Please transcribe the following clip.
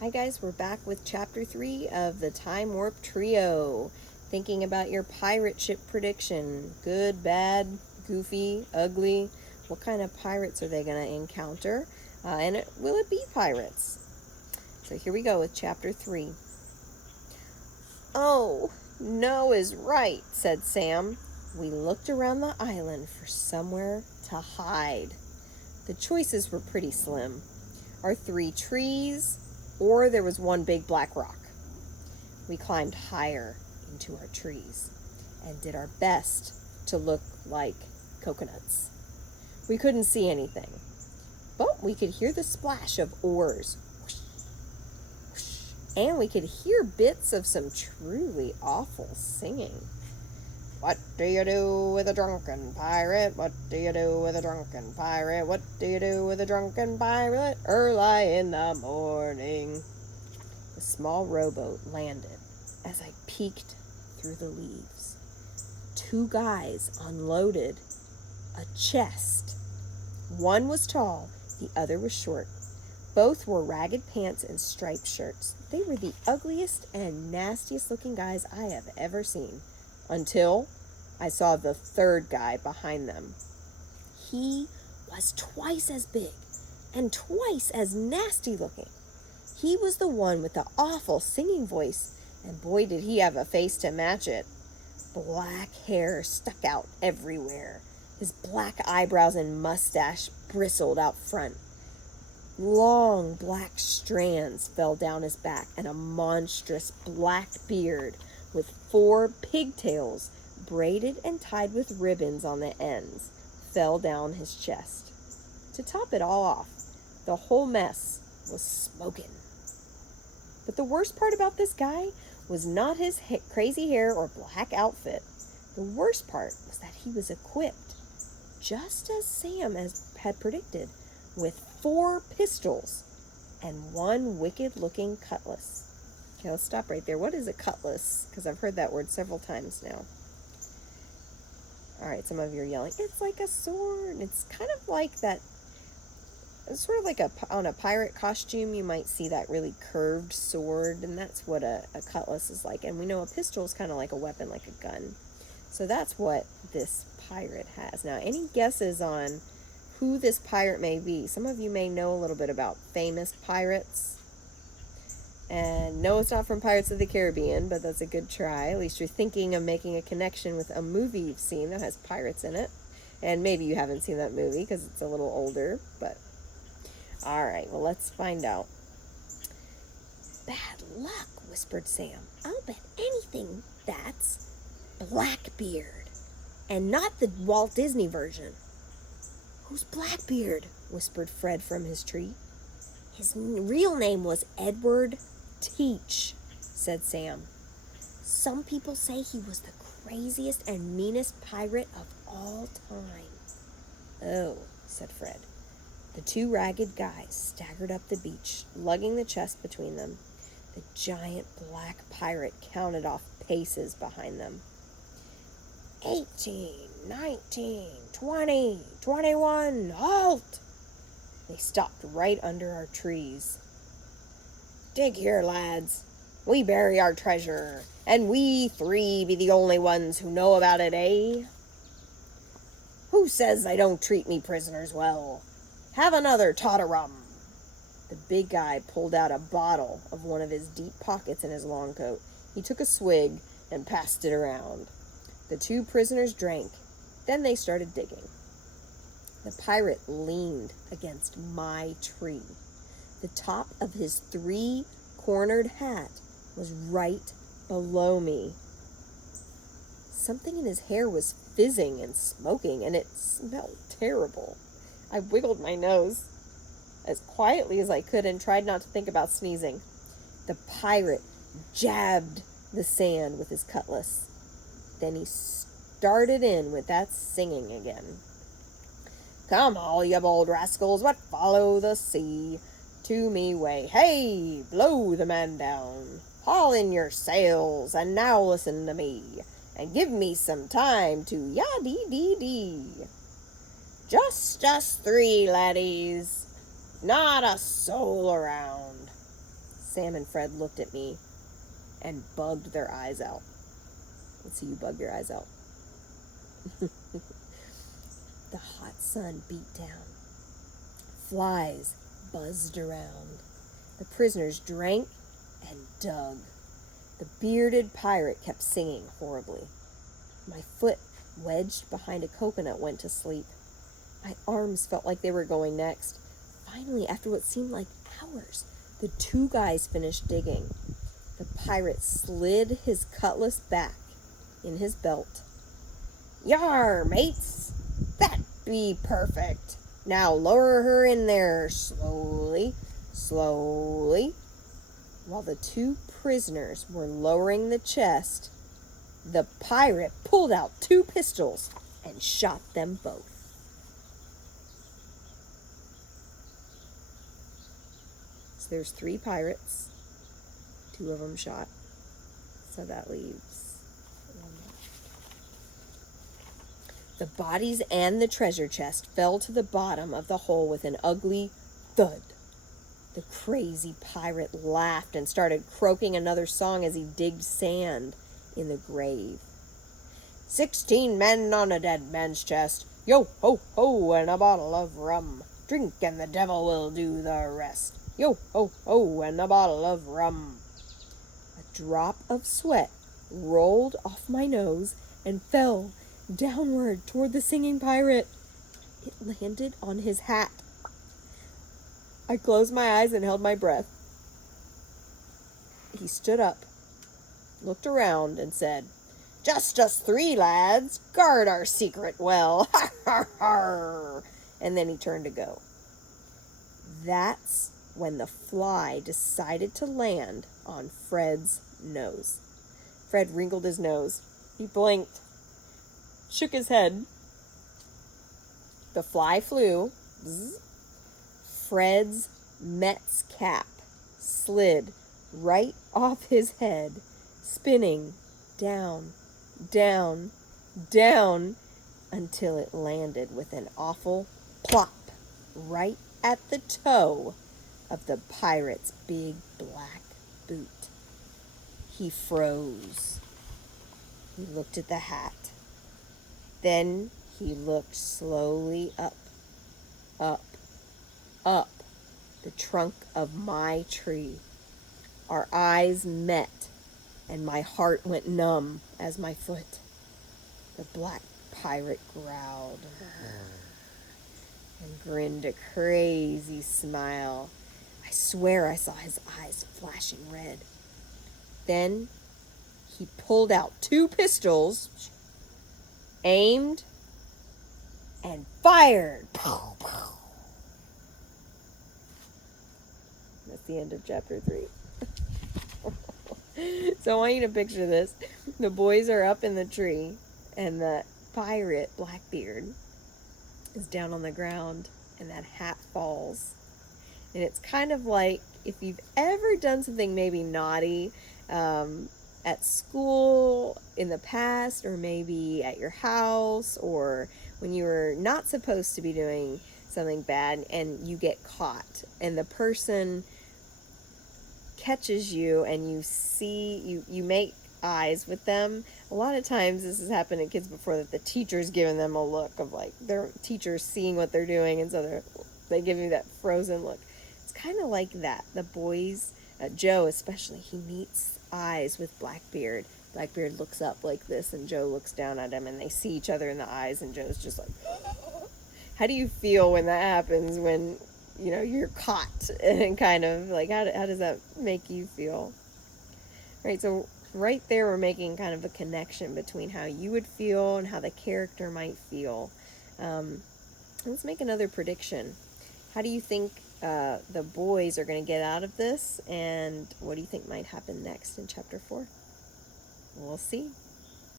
Hi guys, we're back with chapter 3 of the Time Warp Trio. Thinking about your pirate ship prediction. Good, bad, goofy, ugly. What kind of pirates are they going to encounter? Will it be pirates? So here we go with chapter 3. Oh, no is right, said Sam. We looked around the island for somewhere to hide. The choices were pretty slim. Our 3 trees, or there was one big black rock. We climbed higher into our trees and did our best to look like coconuts. We couldn't see anything, but we could hear the splash of oars. Whoosh, whoosh, and we could hear bits of some truly awful singing. What do you do with a drunken pirate? What do you do with a drunken pirate? What do you do with a drunken pirate? Early in the morning. The small rowboat landed as I peeked through the leaves. 2 guys unloaded a chest. One was tall, the other was short. Both wore ragged pants and striped shirts. They were the ugliest and nastiest looking guys I have ever seen, until I saw the 3rd guy behind them. He was twice as big and twice as nasty looking. He was the one with the awful singing voice, and boy did he have a face to match it. Black hair stuck out everywhere. His black eyebrows and mustache bristled out front. Long black strands fell down his back, and a monstrous black beard with 4 pigtails braided and tied with ribbons on the ends fell down his chest. To top it all off, the whole mess was smoking. But the worst part about this guy was not his crazy hair or black outfit. The worst part was that he was equipped, just as Sam had predicted, with 4 pistols and 1 wicked-looking cutlass. Okay, let's stop right there. What is a cutlass? Because I've heard that word several times now. All right, some of you are yelling, it's like a sword. It's kind of like that. It's sort of like on a pirate costume, you might see that really curved sword, and that's what a cutlass is like. And we know a pistol is kind of like a weapon, like a gun. So that's what this pirate has. Now, any guesses on who this pirate may be? Some of you may know a little bit about famous pirates. And no, it's not from Pirates of the Caribbean, but that's a good try. At least you're thinking of making a connection with a movie you've seen that has pirates in it. And maybe you haven't seen that movie because it's a little older, but all right, well, let's find out. Bad luck, whispered Sam. I'll bet anything that's Blackbeard, and not the Walt Disney version. Who's Blackbeard? Whispered Fred from his tree. His real name was Edward Teach, said Sam. Some people say he was the craziest and meanest pirate of all time. Oh, said Fred. The 2 ragged guys staggered up the beach, lugging the chest between them. The giant black pirate counted off paces behind them. 18, 19, 20, 21, halt! They stopped right under our trees. Dig here, lads. We bury our treasure, and we 3 be the only ones who know about it, eh? Who says they don't treat me prisoners well? Have another tot of rum. The big guy pulled out a bottle of one of his deep pockets in his long coat. He took a swig and passed it around. The 2 prisoners drank. Then they started digging. The pirate leaned against my tree. The top of his 3-cornered hat was right below me. Something in his hair was fizzing and smoking, and it smelled terrible. I wiggled my nose as quietly as I could and tried not to think about sneezing. The pirate jabbed the sand with his cutlass. Then he started in with that singing again. Come all you bold rascals, what follow the sea, to me way, hey, blow the man down, haul in your sails, and now listen to me, and give me some time to yah-dee-dee-dee. Just us 3, laddies, not a soul around. Sam and Fred looked at me and bugged their eyes out. Let's see you bug your eyes out. The hot sun beat down. Flies buzzed around. The prisoners drank and dug. The bearded pirate kept singing horribly. My foot, wedged behind a coconut, went to sleep. My arms felt like they were going next. Finally, after what seemed like hours, the two guys finished digging. The pirate slid his cutlass back in his belt. "Yar, mates! That be perfect. Now lower her in there slowly, slowly." While the two prisoners were lowering the chest, the pirate pulled out 2 pistols and shot them both. So there's 3 pirates, 2 of them shot. So that leaves 1 more. The bodies and the treasure chest fell to the bottom of the hole with an ugly thud. The crazy pirate laughed and started croaking another song as he digged sand in the grave. 16 men on a dead man's chest. Yo, ho, ho, and a bottle of rum. Drink and the devil will do the rest. Yo, ho, ho, and a bottle of rum. A drop of sweat rolled off my nose and fell downward toward the singing pirate. It landed on his hat. I closed my eyes and held my breath. He stood up, looked around, and said, "Just us 3, lads. Guard our secret well. Ha, ha, ha." And then he turned to go. That's when the fly decided to land on Fred's nose. Fred wrinkled his nose. He blinked, shook his head. The fly flew. Zzz. Fred's Met's cap slid right off his head, spinning down, down, down, until it landed with an awful plop right at the toe of the pirate's big black boot. He froze. He looked at the hat. Then he looked slowly up, up, up the trunk of my tree. Our eyes met, and my heart went numb as my foot. The black pirate growled and grinned a crazy smile. I swear I saw his eyes flashing red. Then he pulled out 2 pistols, aimed, and fired. Pow, pow. That's the end of chapter 3. So I want you to picture this. The boys are up in the tree, and the pirate, Blackbeard, is down on the ground, and that hat falls. And it's kind of like if you've ever done something maybe naughty at school in the past, or maybe at your house, or when you were not supposed to be doing something bad and you get caught, and the person catches you and you see, you make eyes with them. A lot of times this has happened to kids before, that the teacher's giving them a look of like their teacher's seeing what they're doing, and so they give you that frozen look. It's kind of like that. The boys, Joe especially, he meets eyes with Blackbeard. Blackbeard looks up like this, and Joe looks down at him, and they see each other in the eyes, and Joe's just like, how do you feel when that happens, when, you know, you're caught, and kind of like, how does that make you feel? Right, so right there we're making kind of a connection between how you would feel and how the character might feel. Let's make another prediction. How do you think the boys are going to get out of this, and what do you think might happen next in chapter 4? We'll see.